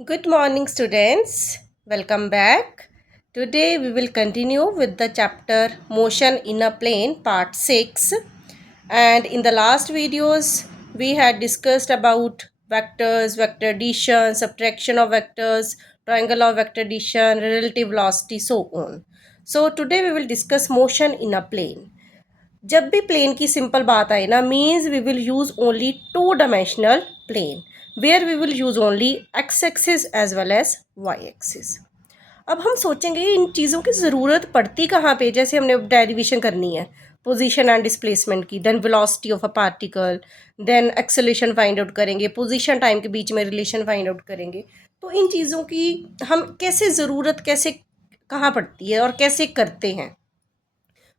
Good morning, students. Welcome back. Today we will continue with the chapter Motion in a Plane, part 6. And in the last videos, we had discussed about vectors, vector addition, subtraction of vectors, triangle of vector addition, relative velocity, so on. So today we will discuss motion in a plane. जब भी plane की simple बात आए ना means we will use only two dimensional plane where we will use only X axis as well as Y axis. अब हम सोचेंगे इन चीज़ों की ज़रूरत पड़ती कहाँ पे, जैसे हमने डेरिवेशन करनी है पोजीशन एंड डिस्प्लेसमेंट की, then velocity of a particle, then acceleration find out करेंगे, पोजीशन टाइम के बीच में रिलेशन फाइंड आउट करेंगे। तो इन चीज़ों की हम कैसे ज़रूरत कैसे कहाँ पड़ती है और कैसे करते हैं।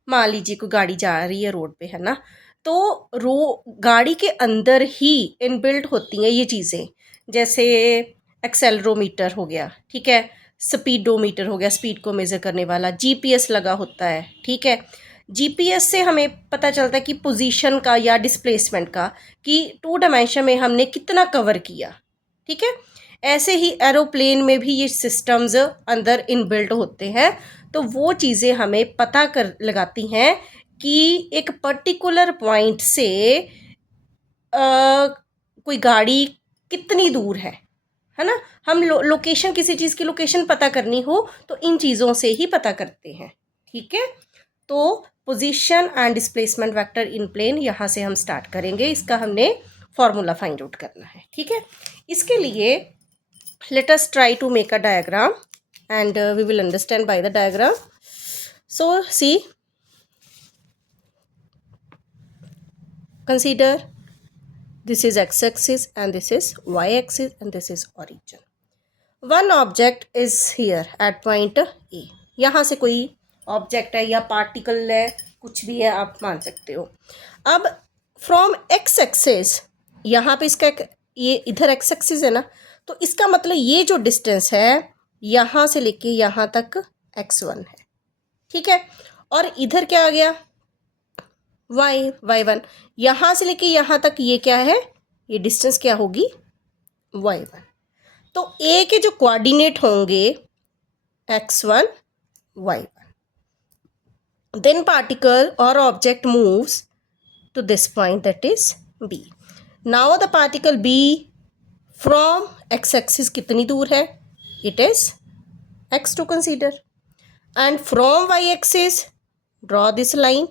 मान लीजिए कोई गाड़ी जा रही है रोड पे, है ना, तो गाड़ी के अंदर ही इनबिल्ट होती हैं ये चीज़ें, जैसे एक्सेलरोमीटर हो गया, ठीक है, स्पीडोमीटर हो गया, स्पीड को मेज़र करने वाला, जीपीएस लगा होता है, ठीक है। जीपीएस से हमें पता चलता है कि पोजीशन का या डिस्प्लेसमेंट का, कि टू डायमेंशन में हमने कितना कवर किया, ठीक है। ऐसे ही एरोप्लेन में भी ये सिस्टम्स अंदर इनबिल्ट होते हैं, तो वो चीज़ें हमें पता कर लगाती हैं कि एक पर्टिकुलर पॉइंट से कोई गाड़ी कितनी दूर है ना। हम लोकेशन, किसी चीज़ की लोकेशन पता करनी हो तो इन चीज़ों से ही पता करते हैं, ठीक है। तो position and displacement vector in plane यहाँ से हम स्टार्ट करेंगे, इसका हमने फॉर्मूला फाइंड आउट करना है, ठीक है। इसके लिए let us try to make a diagram and we will understand by the diagram. So see, consider this is x-axis and this is y-axis and this is origin. One object is here at point A. यहाँ से कोई object है या particle है, कुछ भी है आप मान सकते हो। अब फ्रॉम एक्स एक्सिस, यहाँ पे इसका ये इधर एक्स एक्सिस है ना, तो इसका मतलब ये जो डिस्टेंस है यहाँ से लेके यहाँ तक x1 है, ठीक है। और इधर क्या आ गया y1, यहाँ से लेके यहाँ तक ये क्या है, ये डिस्टेंस क्या होगी y1। तो a के जो कोऑर्डिनेट होंगे x1 y1, देन पार्टिकल और object moves to this point, that is B. Now the particle B from x-axis कितनी दूर है, it is x to consider, and from y-axis draw this line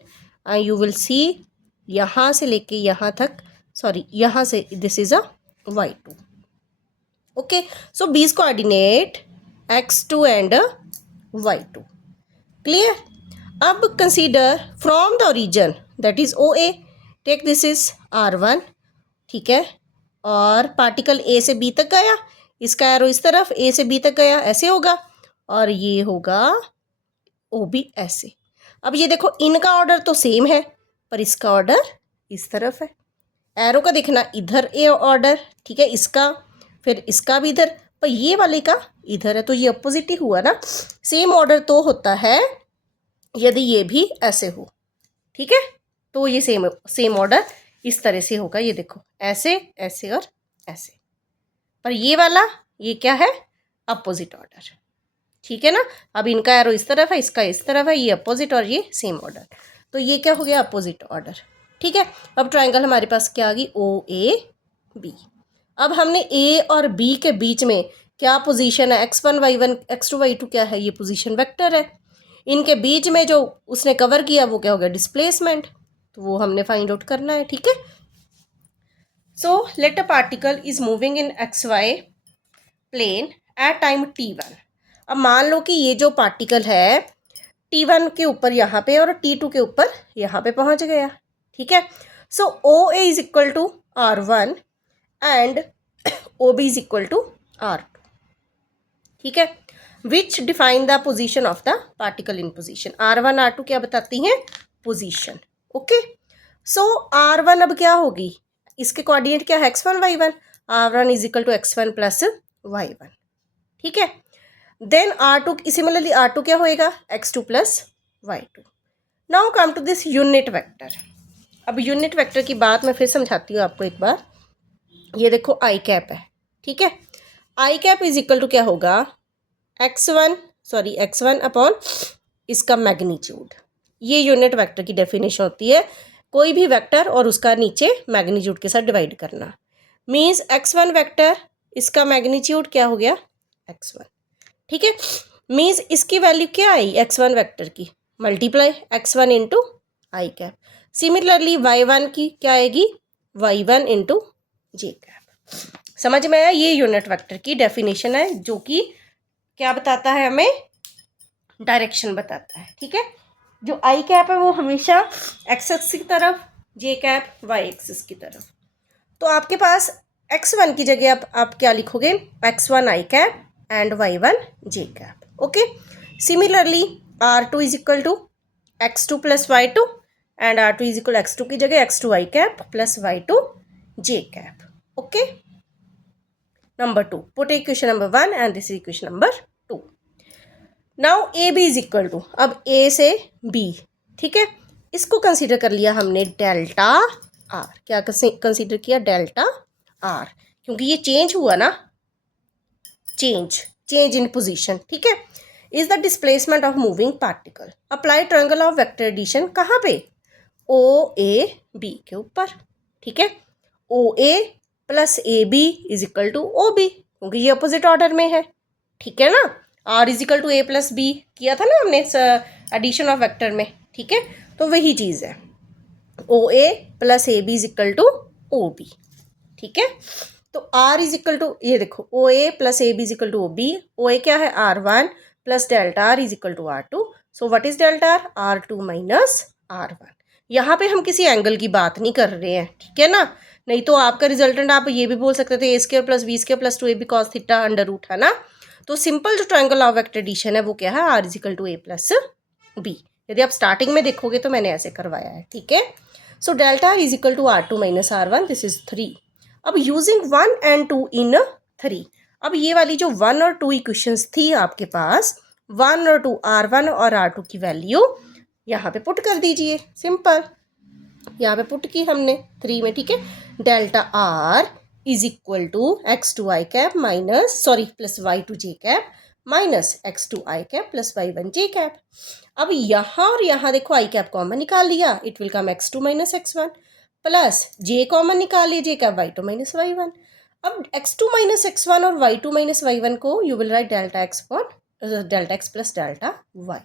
and you will see यहाँ से लेके यहाँ तक, sorry यहाँ से this is a y2, okay. So B's coordinate x2 and y2, clear. अब consider from the origin, that is OA, take this is R1, ठीक है, और पार्टिकल A से B तक गया, इसका एरो इस तरफ A से B तक गया, ऐसे होगा, और ये होगा OB ऐसे। अब ये देखो इनका ऑर्डर तो सेम है पर इसका ऑर्डर इस तरफ है, एरो का देखना इधर ए ऑर्डर, ठीक है, इसका फिर इसका भी इधर, पर ये वाले का इधर है, तो ये अपोजिट ही हुआ ना। सेम ऑर्डर तो होता है यदि ये भी ऐसे हो, ठीक है, तो ये सेम ऑर्डर इस तरह से होगा, ये देखो ऐसे ऐसे और ऐसे, पर ये वाला ये क्या है अपोजिट ऑर्डर, ठीक है ना। अब इनका एरो इस तरफ है, इसका इस तरफ है, ये अपोजिट और ये सेम ऑर्डर, तो ये क्या हो गया अपोजिट ऑर्डर, ठीक है। अब ट्राइंगल हमारे पास क्या आ गई OAB। अब हमने A और B के बीच में क्या पोजीशन है, x1 y1 x2 y2 क्या है, ये पोजीशन वेक्टर है। इनके बीच में जो उसने कवर किया वो क्या हो गया डिस्प्लेसमेंट, तो वो हमने फाइंड आउट करना है, ठीक है। So let a particle is moving in XY plane at time T1। अब मान लो कि ये जो पार्टिकल है T1 के ऊपर यहाँ पे और T2 के ऊपर यहाँ पे पहुँच गया, ठीक है। So OA is equal to R1 and OB is equal to R2, ठीक है, which define the position of the particle in position. R1 R2 क्या बताती हैं पोजिशन, ओके। सो R1 अब क्या होगी, इसके कोऑर्डिनेट क्या है x1 y1, R1 is equal to x1 plus y1, ठीक है। देन R2 सिमिलरली R2 क्या होएगा x2 plus y2। Now come to this unit vector. अब यूनिट वेक्टर की बात मैं फिर समझाती हूँ आपको एक बार। ये देखो आई कैप है, ठीक है, आई कैप इज इक्वल टू क्या होगा, x1 अपॉन इसका मैग्नीट्यूड। ये यूनिट वेक्टर की डेफिनेशन होती है, कोई भी वेक्टर और उसका नीचे मैग्नीट्यूड के साथ डिवाइड करना। मीन्स x1 वेक्टर, इसका मैग्नीट्यूड क्या हो गया x1, ठीक है। मीन्स इसकी वैल्यू क्या आई x1 वेक्टर की, multiply x1 into I cap. Similarly y1 की क्या आएगी, y1 इंटू जे कैप। समझ में आया, ये यूनिट वेक्टर की डेफिनेशन है जो कि क्या बताता है, हमें डायरेक्शन बताता है, ठीक है। जो आई कैप है वो हमेशा एक्स एक्सिस की तरफ, जे कैप वाई एक्सिस की तरफ। तो आपके पास x1 की जगह आप क्या लिखोगे, x1 I cap and y1 J cap. Okay, similarly r2 is equal to x2 plus y2 and r2 is equal x2 की जगह x2 I cap plus y2 J cap. Okay, number 2, put equation number 1 and this is equation number 2। Now A B is equal to, अब A से B, ठीक है, इसको consider कर लिया हमने डेल्टा आर। क्या कंसीडर किया, डेल्टा आर, क्योंकि ये चेंज हुआ ना, चेंज इन पोजीशन, ठीक है। Is the displacement of moving particle. Apply triangle of vector addition कहाँ पे, ओ ए बी के ऊपर, ठीक है। O A plus A B is equal to O B, क्योंकि ये अपोजिट ऑर्डर में है, ठीक है ना। R is equal to A plus B किया था ना हमने एडिशन ऑफ वेक्टर में, ठीक है। तो वही चीज़ है, O A plus A B is equal to O B, ठीक है। तो आर इज इक्वल टू, ये देखो, O A plus A B is equal to O B. O A क्या है, R1 plus delta R is equal to R2। So what is delta R, R2 minus R1। यहाँ पे हम किसी angle की बात नहीं कर रहे हैं, ठीक है ना। नहीं तो आपका रिजल्टेंट आप ये भी बोल सकते थे A square plus B square plus 2ab cos theta under root, है ना। तो सिंपल जो ट्रायंगल ऑफ वेक्टर एडिशन है वो क्या है, are is equal to A plus B. यदि आप स्टार्टिंग में देखोगे तो मैंने ऐसे करवाया है, ठीक है। So delta is equal to R2 minus R1, this is 3। अब यूजिंग 1 and 2 इन 3, अब ये वाली जो 1 और 2 इक्वेशंस थी आपके पास, 1 और 2, R1 और R2 की वैल्यू यहाँ पे पुट कर दीजिए, सिंपल। यहाँ पे पुट की हमने 3 में, ठीक है। Delta R is equal to x2 I cap minus plus y2 J cap minus x2 I cap plus y1 J cap. अब यहाँ और यहाँ देखो आई कैप कॉमन निकाल लिया, it will come x2 minus x1 plus J common निकाल लिए, जे cap y2 minus y1। अब x2 माइनस x1 और y2 माइनस y1 को you will write delta x plus delta y।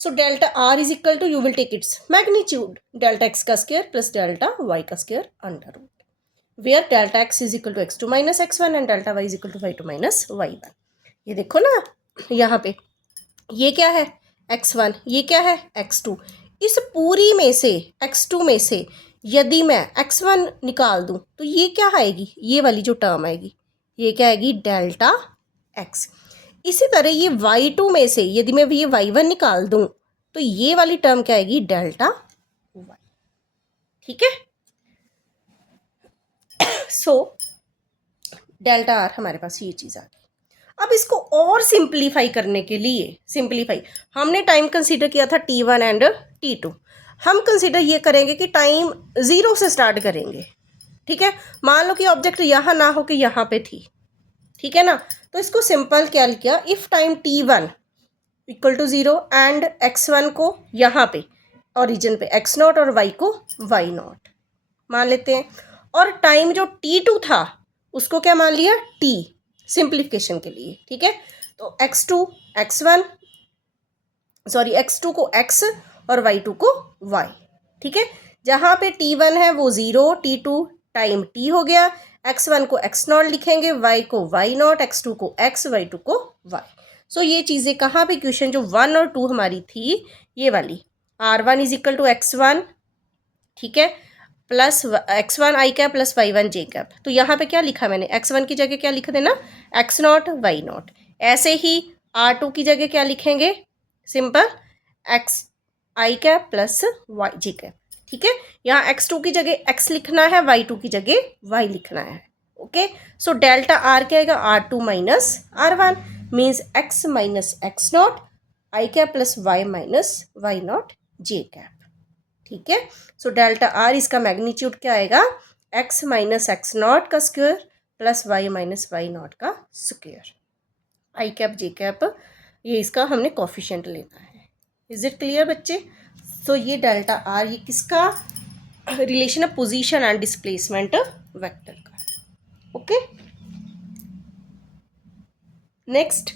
So delta r is equal to, you will take its magnitude, delta x का square plus delta y का square under root, where delta x is equal to x2 minus x1 and delta y is equal to y2 minus y1। ये देखो ना यहाँ पे, ये क्या है x1, ये क्या है x2। इस पूरी में से x2 में से यदि मैं x1 निकाल दूँ तो ये क्या आएगी, ये वाली जो टर्म आएगी, ये क्या आएगी, डेल्टा x। इसी तरह ये y2 में से यदि मैं ये y1 निकाल दूं तो ये वाली टर्म क्या आएगी, डेल्टा y, ठीक है। सो डेल्टा आर हमारे पास ये चीज़ आ गई। अब इसको और सिंप्लीफाई करने के लिए, हमने टाइम कंसीडर किया था t1 एंड t2, हम कंसीडर ये करेंगे कि टाइम 0 से स्टार्ट करेंगे, ठीक है। मान लो कि ऑब्जेक्ट यहाँ ना हो कि यहाँ पे थी, ठीक है ना। तो इसको सिंपल क्या किया, if time t1 equal to 0 and x1 को यहाँ पे ओरिजिन पे x0 और y को y0 मान लेते हैं, और टाइम जो t2 था उसको क्या मान लिया, t, सिंप्लीफिकेशन के लिए, ठीक है। तो x2 को x और y2 को y, ठीक है। जहाँ पे t1 है वो 0, t2 टाइम t हो गया, x1 को x0 लिखेंगे, y को y0, x2 को x, y2 को y। सो ये चीज़ें कहाँ पे, क्वेश्चन जो 1 और 2 हमारी थी, ये वाली r1 is equal to x1, ठीक है, plus x1 I cap plus y1 J cap. तो यहाँ पे क्या लिखा मैंने, x1 की जगह क्या लिख देना, x0 y0। ऐसे ही r2 की जगह क्या लिखेंगे, सिंपल x आई कैप प्लस y जे कैप, ठीक है। यहाँ x2 की जगह x लिखना है, y2 की जगह y लिखना है, ओके। सो डेल्टा आर क्या आएगा, R2 minus R1 means x minus x0 I cap plus y minus y0 J cap, ठीक है। सो डेल्टा आर इसका मैग्नीट्यूड क्या आएगा, x माइनस x0 का square plus Y minus Y naught का square. आई cap J cap ये इसका हमने कोफिशिएंट लेना है। इज इट क्लियर बच्चे? सो ये डेल्टा आर ये किसका रिलेशन है? पोजीशन एंड डिस्प्लेसमेंट वेक्टर का। Okay, next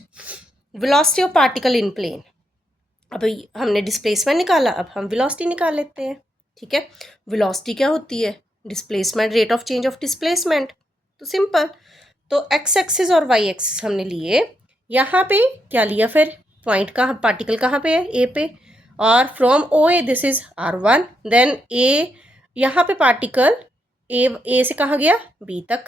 velocity of particle in plane. अब हमने डिस्प्लेसमेंट निकाला, अब हम वेलोसिटी निकाल लेते हैं। ठीक है, वेलोसिटी क्या होती है? Displacement, rate of change of displacement. तो सिंपल, तो एक्स एक्सिस और वाई एक्सिस हमने लिए। यहाँ पे क्या लिया फिर? पॉइंट का पार्टिकल कहाँ पे है? ए पे। और from O A this is R1, then A, यहाँ पे पार्टिकल ए से कहाँ गया? बी तक,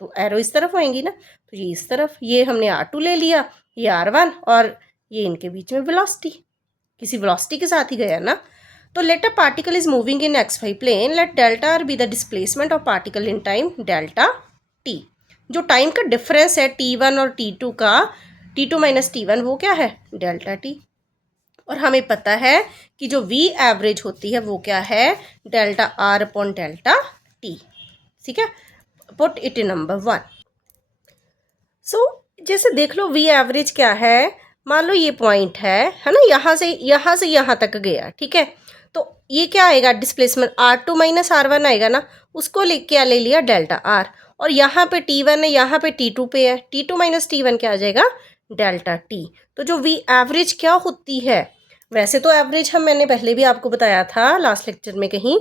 तो एरो इस तरफ होएंगी ना, तो ये इस तरफ, ये हमने R2 ले लिया, ये R1, और ये इनके बीच में वेलोसिटी, किसी वेलोसिटी के साथ ही गया ना। तो let a particle is moving in xy plane, let delta R be the displacement of particle in time delta T. जो टाइम का डिफरेंस है T1 और T2 का, T2 माइनस T1, वो क्या है? Delta t. और हमें पता है कि जो V एवरेज होती है वो क्या है? Delta are upon delta T. ठीक है, पुट इट इन नंबर 1। सो जैसे देख लो V एवरेज क्या है, मान लो ये पॉइंट है ना, यहाँ से यहाँ तक गया। ठीक है, तो ये क्या आएगा? डिस्प्लेसमेंट R2 माइनस R1 आएगा ना, उसको क्या ले लिया? Delta R. और यहाँ पे T1 है, यहाँ पे T2 पे है, T2 माइनस T1 क्या आ जाएगा? Delta T. तो जो V एवरेज क्या होती है? वैसे तो एवरेज मैंने पहले भी आपको बताया था लास्ट लेक्चर में कहीं,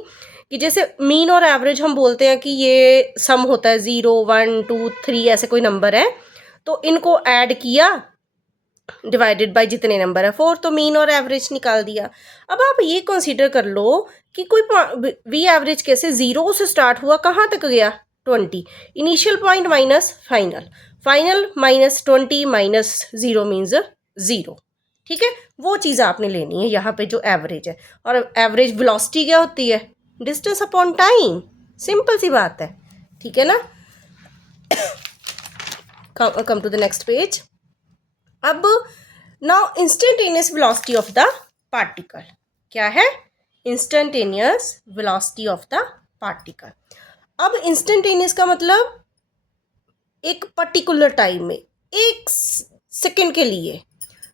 कि जैसे मीन और एवरेज हम बोलते हैं कि ये सम होता है, 0 1 2 3 ऐसे कोई नंबर है, तो इनको ऐड किया, डिवाइडेड बाय जितने नंबर है 4, तो मीन और एवरेज निकाल दिया। अब आप ये कंसीडर कर लो कि कोई V एवरेज कैसे 0 से स्टार्ट हुआ, कहाँ तक गया? 20। Initial point minus final, final minus 20 minus 0 means 0। ठीक है, वो चीज़ आपने लेनी है यहाँ पे जो एवरेज है। और एवरेज वेलोसिटी क्या होती है? डिस्टेंस अपॉन टाइम, सिंपल सी बात है। ठीक है ना। Come to the next page. अब now instantaneous velocity of the particle क्या है? Instantaneous velocity of the particle. अब इंस्टेंटेनियस का मतलब एक पर्टिकुलर टाइम में, एक सेकंड के लिए।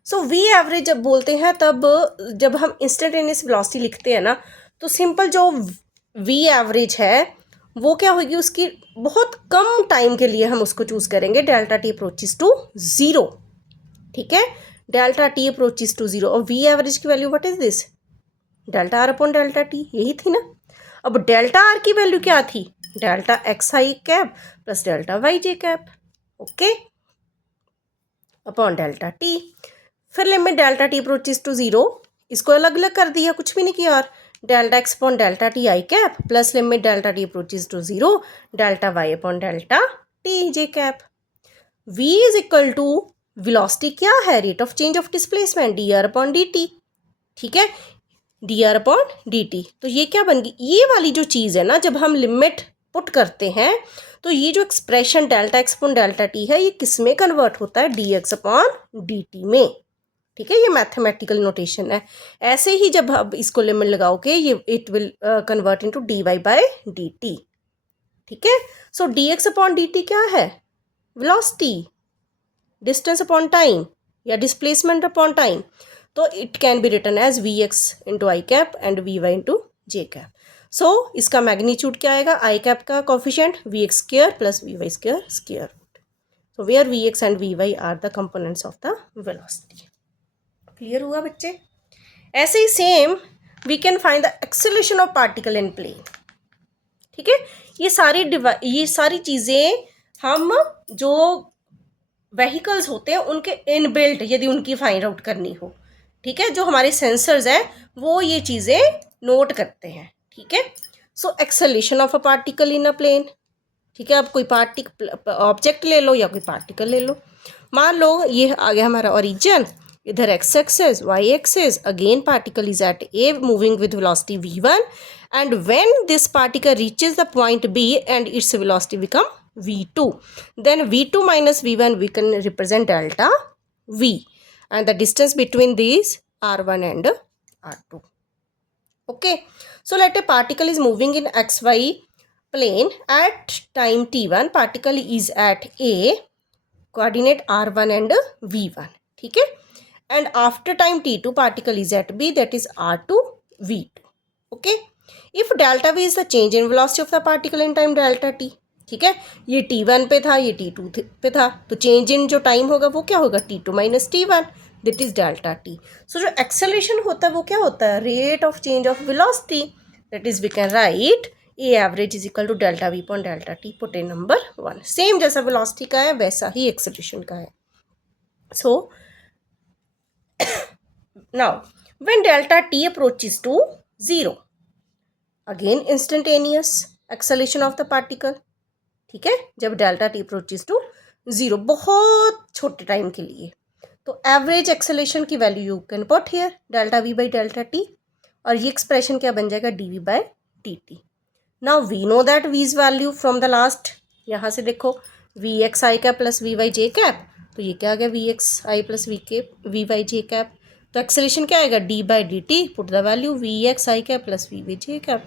सो V एवरेज जब बोलते हैं, तब जब हम इंस्टेंटेनियस वेलोसिटी लिखते हैं ना, तो सिंपल जो V एवरेज है वो क्या होगी? उसकी बहुत कम टाइम के लिए हम उसको चूज करेंगे, डेल्टा टी अप्रोचेस टू 0। ठीक है, डेल्टा टी अप्रोचेस टू 0। और V एवरेज की value what is this? Delta R upon delta T, यही थी ना। अब डेल्टा आर की वैल्यू क्या थी? डेल्टा एक्स आई कैप प्लस डेल्टा वाई जे cap, okay, upon delta T. फिर limit delta T approaches to 0, इसको अलग अलग कर दिया, कुछ भी नहीं किया, और delta X upon delta T I cap plus limit delta T approaches to 0 delta Y upon delta T J cap. V is equal to velocity क्या है? Rate of change of displacement, D R upon D T. ठीक है, D R upon D T. तो ये क्या बन गई? ये वाली जो चीज़ है ना, जब हम लिमिट पुट करते हैं तो ये जो expression delta X upon delta T है, ये किस में कन्वर्ट होता है? D X upon D T में। ठीक है, ये मैथमेटिकल नोटेशन है। ऐसे ही जब आप इसको लिमिट लगाओगे, ये it will convert into D Y by D T. ठीक है, so D X upon D T क्या है? वेलोसिटी, डिस्टेंस अपॉन टाइम या डिस्प्लेसमेंट अपॉन टाइम। तो it can be written as V X into I cap and V Y into J cap. So इसका magnitude क्या आएगा? I cap का coefficient V X square plus we Y square square root. So where V x and V Y are the components of the velocity. Clear हुआ बच्चे? ऐसे ही same we can find the acceleration of particle in plane. ठीक है, ये सारी चीज़ें हम जो व्हीकल्स होते हैं उनके इनबिल्ट, यदि उनकी फाइंड आउट करनी हो, ठीक है, जो हमारे सेंसर्स हैं वो ये चीज़ें नोट करते हैं। ठीक है, so acceleration of a particle in a plane. ठीक है, अब कोई ऑब्जेक्ट ले लो या कोई पार्टिकल ले लो। मान लो ये आ गया हमारा ओरिजिन, इधर X axis Y axis, again particle is at a moving with velocity v1, and when this particle reaches the point B and its velocity become v2, then v2 minus v1 we can represent delta v, and the distance between these r1 and r2. Okay, so let a particle is moving in xy plane at time t1 particle is at a coordinate r1 and v1, ठीक है, and after time t2 particle is at b that is r2 v2, okay. if delta v is the change in velocity of the particle in time delta t, ठीक है, ये t1 पे था, ये t2 पे था, तो चेंज इन जो टाइम होगा वो क्या होगा, t2 minus t1, that is delta t. So जो एक्सेलरेशन होता है वो क्या होता है, rate of change of velocity, that is we can write a average is equal to delta v upon delta t, put in number 1. Same जैसा velocity का है वैसा ही एक्सेलरेशन का है. So now when delta T approaches to 0, again instantaneous acceleration of the particle, ठीक है, जब डेल्टा टी अप्रोचेस टू 0 बहुत छोटे टाइम के लिए, तो एवरेज एक्सेलरेशन की value you can put here delta v by delta t, और ये एक्सप्रेशन क्या बन जाएगा, d v by d t. Now we know that v's value from the last, यहाँ से देखो v x I cap plus we y J cap, तो ये क्या आ गया v x i plus we y J cap, तो acceleration क्या आएगा, d by d T, put the value v x I cap plus we y J cap.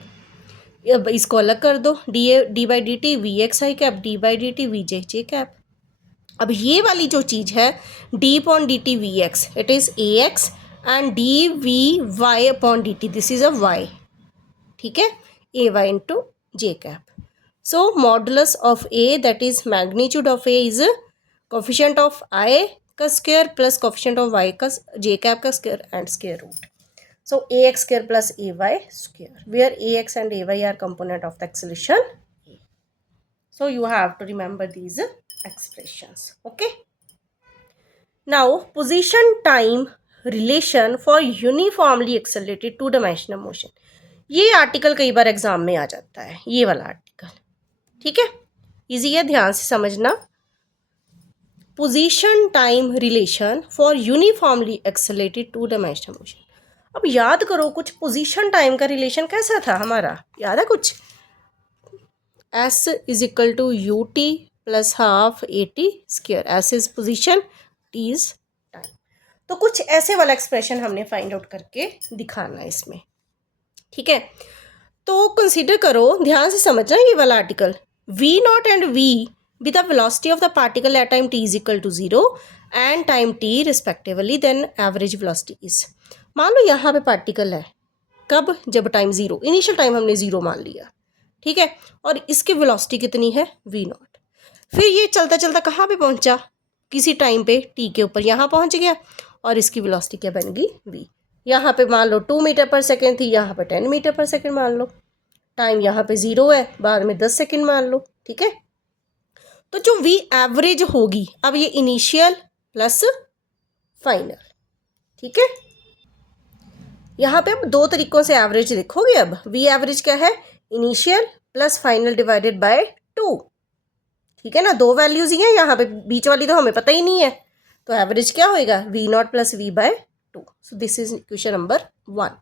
अब इसको अलग कर दो, d by d t v x I cap, d by d t v j cap. अब ये वाली जो चीज़ है d upon D t v x, it is a x and d v y upon D t, this is a y, ठीक है, a y into J cap. So modulus of A that is magnitude of a is coefficient of i का square plus coefficient of y का j cap का square and square root. So ax square plus ay square, where ax and ay are component of the acceleration a. So you have to remember these expressions, okay. Now position time relation for uniformly accelerated two dimensional motion, ये article कई बार exam में आ जाता है, ये वाला article, ठीक है, easy है, ध्यान से समझना. Position time relation for uniformly accelerated two dimensional motion. अब याद करो कुछ पोजीशन टाइम का रिलेशन कैसा था हमारा, याद है कुछ, s is equal to u t plus half a t square, s is position, t is time. तो कुछ ऐसे वाला एक्सप्रेशन हमने फाइंड आउट करके दिखाना है इसमें, ठीक है. तो कंसीडर करो, ध्यान से समझना ये वाला article, v naught and v be the velocity of the particle at time t is equal to 0 and time t respectively, then average velocity is. मान लो यहाँ पे पार्टिकल है, कब, जब टाइम 0, इनिशियल टाइम हमने 0 मान लिया, ठीक है, और इसकी वेलोसिटी कितनी है v नॉट. फिर ये चलता चलता कहाँ पे पहुँचा, किसी टाइम पे t के ऊपर यहाँ पहुँच गया, और इसकी वेलोसिटी क्या बन गई v. यहाँ पे मान लो 2 मीटर पर सेकेंड थी, यहाँ पे 10 मीटर पर सेकेंड मान लो, टाइम यहाँ पे 0 है, बाद में 10 सेकेंड मान लो, ठीक है. तो जो v एवरेज होगी, अब ये इनिशियल प्लस फाइनल, ठीक है. यहाँ पे अब दो तरीकों से एवरेज लिखोगे. अब वी एवरेज क्या है, initial plus final divided by 2, ठीक है ना, दो वैल्यूज ही हैं यहाँ पे, बीच वाली तो हमें पता ही नहीं है, तो एवरेज क्या होएगा, v naught plus v by 2. So this is equation number 1.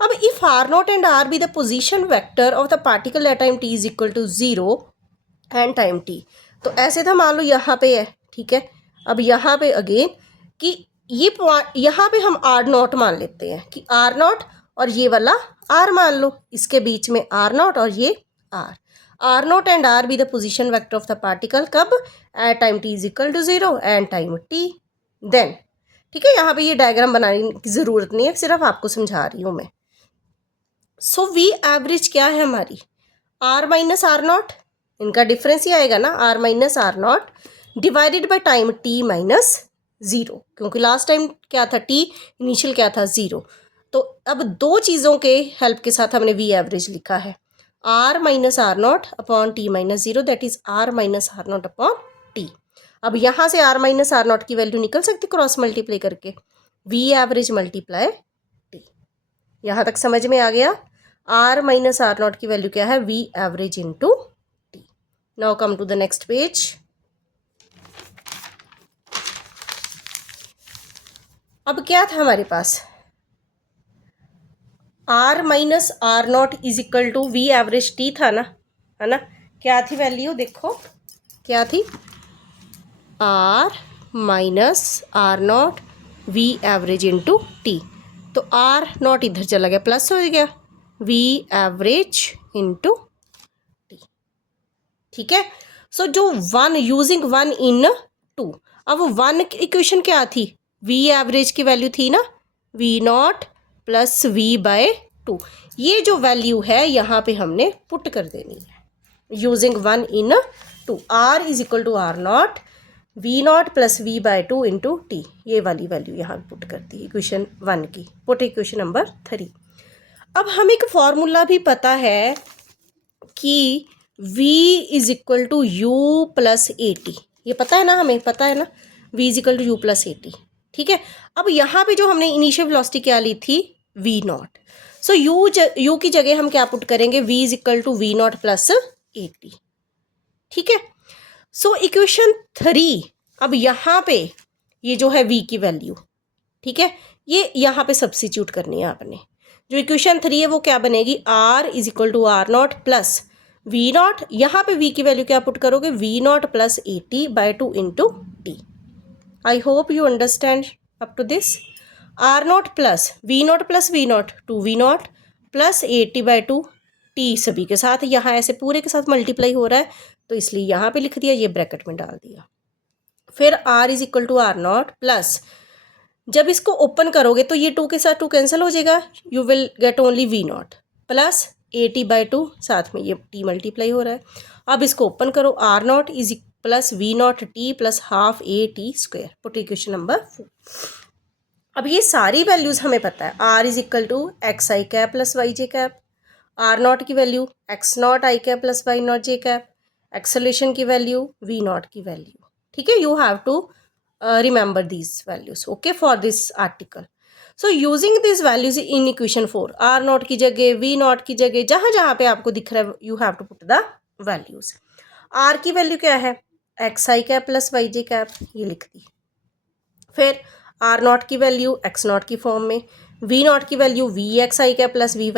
अब if r not and r be the position vector of the particle at time t is equal to 0 and time t, तो ऐसे था, मान लो यहाँ पे है, ठीक है. अब यहाँ पे अगेन कि ये यहाँ पे हम आर नॉट मान लेते हैं कि आर नॉट और ये वाला आर मान लो, इसके बीच में आर नॉट और ये r not and r be the position vector of the particle, कब, at time t is equal to 0 and time t, then, ठीक है. यहाँ पे ये डायग्राम बनाने की ज़रूरत नहीं है, सिर्फ आपको समझा रही हूँ मैं. सो वी एवरेज क्या है हमारी, आर माइनस आर नॉट, इनका डिफरेंस ही आएगा ना, r minus r naught divided by time t minus 0, क्योंकि लास्ट टाइम क्या था, टी इनिशियल क्या था 0. तो अब दो चीज़ों के हेल्प के साथ हमने वी एवरेज लिखा है, r minus r naught upon t minus 0, that is r minus r naught upon t. अब यहाँ से आर माइनस आर नॉट की वैल्यू निकल सकती क्रॉस मल्टीप्लाई करके, वी एवरेज मल्टीप्लाई टी. यहाँ तक समझ में आ गया. आर माइनस आर नॉट की वैल्यू क्या है, v average into t. Now come to the next page. अब क्या था हमारे पास, r minus r not is equal to v average t था ना, है ना. क्या थी वैल्यू, देखो क्या थी, r minus r naught v average into t. तो आर नॉट इधर चला गया, प्लस हो गया, वी एवरेज इंटू टी. ठीक है। सो जो one using one in two, अब वन इक्वेशन क्या थी, वी एवरेज की वैल्यू थी ना, v naught plus v by two, ये जो वैल्यू है यहाँ पे हमने पुट कर देनी है using one in two, r is equal to r naught v naught plus v by two into t, ये वाली वैल्यू यहाँ पुट करती है इक्वेशन वन की, पुट इक्वेशन नंबर 3। अब हमें एक फॉर्मूला भी पता है कि v is equal to u plus a t, ये पता है ना, हमें पता है ना v is equal to u plus a t, ठीक है। अब यहाँ पे जो हमने इनिशियल वेलोसिटी क्या ली थी, v नॉट, सो u की जगह हम क्या पुट करेंगे, v is equal to v naught plus a t, ठीक है। सो इक्वेशन 3, अब यहाँ पे ये जो है v की वैल्यू, ठीक है, ये यहाँ पे सब्स्टिट्यूट करनी है आपने, जो इक्वेशन 3 है वो क्या बनेगी, r is equal to r naught plus v naught, यहाँ पे v की वैल्यू क्या पुट करोगे, v naught plus a t by two into t. I hope you understand up to this. R naught plus v naught to v naught plus a t by two, t सभी के साथ यहाँ ऐसे पूरे के साथ multiply हो रहा है तो इसलिए यहाँ पे लिख दिया, ये ब्रैकेट में डाल दिया। फिर r is equal to r naught plus, जब इसको ओपन करोगे तो ये टू के साथ टू कैंसिल हो जाएगा, you will get only v naught plus a t by two, साथ में ये टी मल्टीप्लाई हो रहा है। अब इसको ओपन करो, r not is plus v not t plus half a t square, put equation number 4। अब ये सारी वैल्यूज़ हमें पता है, are is equal to x I cap plus y J cap, r not की value x not i cap plus y not j cap, acceleration की value v not की value, ठीक है। You have to remember these values, okay, for this article. So using these values in equation 4, r not की जगह v not की जगह जहाँ जहाँ पे आपको दिख रहा है you have to put the values। r की वैल्यू क्या है, एक्स आई कैप प्लस वाई जे कैप, ये लिख दी। फिर r नॉट की वैल्यू एक्स नॉट की फॉर्म में, v नॉट की value v x I cap plus we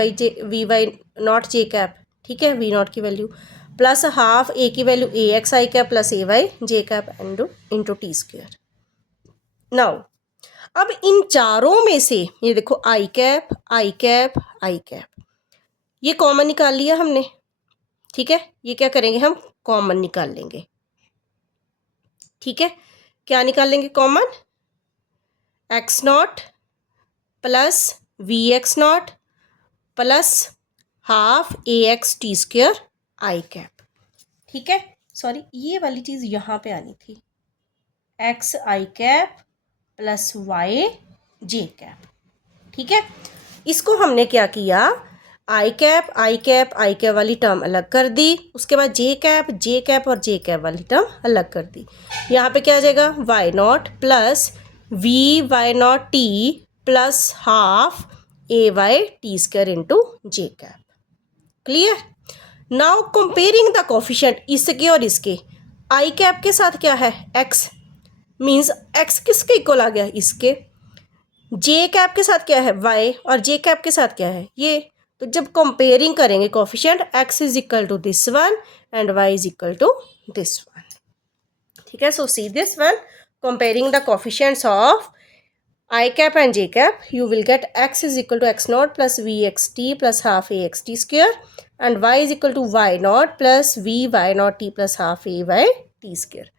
y not j cap, ठीक है, v नॉट की वैल्यू प्लस हाफ a की value a x I cap plus a y J cap into t square. Now अब इन चारों में से ये देखो आई कैप आई कैप आई कैप, ये कॉमन निकाल लिया हमने, ठीक है। ये क्या करेंगे, हम कॉमन निकाल लेंगे, ठीक है। क्या निकाल लेंगे common, x not plus v x not plus half a x t square I cap, ठीक है। सॉरी, ये वाली चीज़ यहाँ पे आनी थी, एक्स आई कैप प्लस वाई जे कैप, ठीक है। इसको हमने क्या किया, आई कैप आई कैप आई कैप वाली टर्म अलग कर दी, उसके बाद जे कैप और जे कैप वाली टर्म अलग कर दी। यहाँ पे क्या आ जाएगा, y not plus we y not t plus half a y t square into J cap, clear. Now comparing the coefficient इसके और इसके, आई कैप के साथ क्या है एक्स, मीन्स एक्स किसके इक्वल आ गया, इसके। जे कैप के साथ क्या है वाई, और जे कैप के साथ क्या है ये, तो जब कंपेयरिंग करेंगे coefficient, x is equal to this one and y is equal to this one, ठीक है। So see this one, comparing the coefficients of i cap and j cap, you will get x is equal to x not plus v x t plus half a x t square and y is equal to y not plus we y not t plus half a y t square.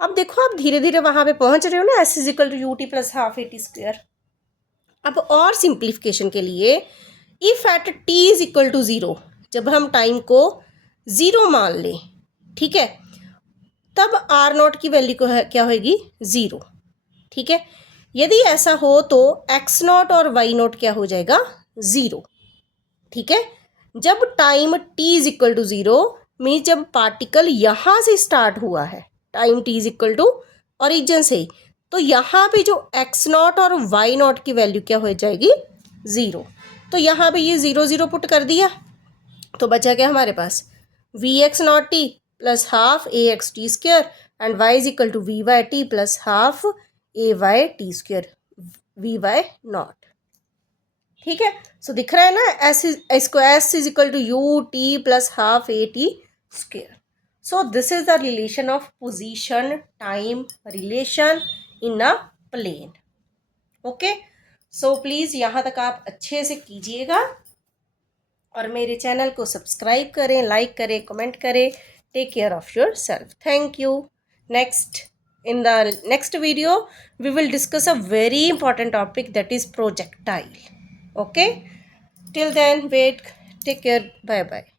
अब देखो आप धीरे धीरे वहाँ पे पहुँच रहे हो ना, s is equal to u t plus half a t square. अब और सिंप्लीफिकेशन के लिए, if at t is equal to zero, जब हम टाइम को ज़ीरो मान लें, ठीक है, तब आर नॉट की वैल्यू को क्या होगी, ज़ीरो, ठीक है। यदि ऐसा हो तो एक्स नॉट और वाई नॉट क्या हो जाएगा, ज़ीरो, ठीक है। जब time t is equal to zero means जब पार्टिकल यहाँ से स्टार्ट हुआ है, time t is equal to origin से, तो यहाँ पे जो एक्स नॉट और वाई नॉट की वैल्यू क्या हो जाएगी, ज़ीरो। तो यहाँ पे ये ज़ीरो ज़ीरो पुट कर दिया, तो बचा क्या हमारे पास, v x not t plus half a x t square and y is equal to v y t plus half a y t square v y not, ठीक है। सो दिख रहा है ना, s is equal to u t plus half a t square. So this is the relation of position time relation in a plane. Okay, so please यहाँ तक आप अच्छे से कीजिएगा और मेरे चैनल को सब्सक्राइब करें, लाइक करें, कमेंट करें। Take care of yourself. Thank you. In the next video, we will discuss a very important topic, that is projectile. Okay. Till then, wait. Take care. Bye bye.